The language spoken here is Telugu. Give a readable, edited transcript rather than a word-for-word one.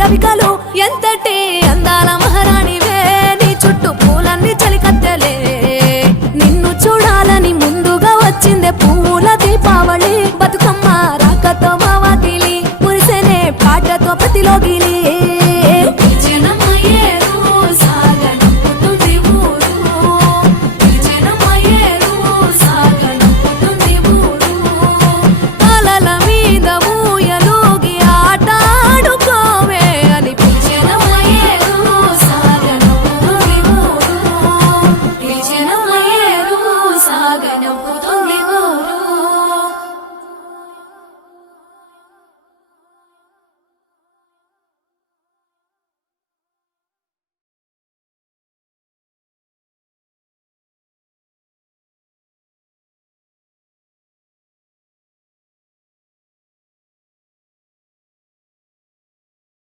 రవికలు ఎంతటి అందాల మహారాణివే నీ చుట్టూ పూలన్నీ చలికత్తెలే నిన్ను చూడాలని ముందుగా వచ్చిందే పూల దీపావళి బతుకమ్మ రాకతో మా వాకిలి మురిసెనే పాటతో ప్రతిలోకి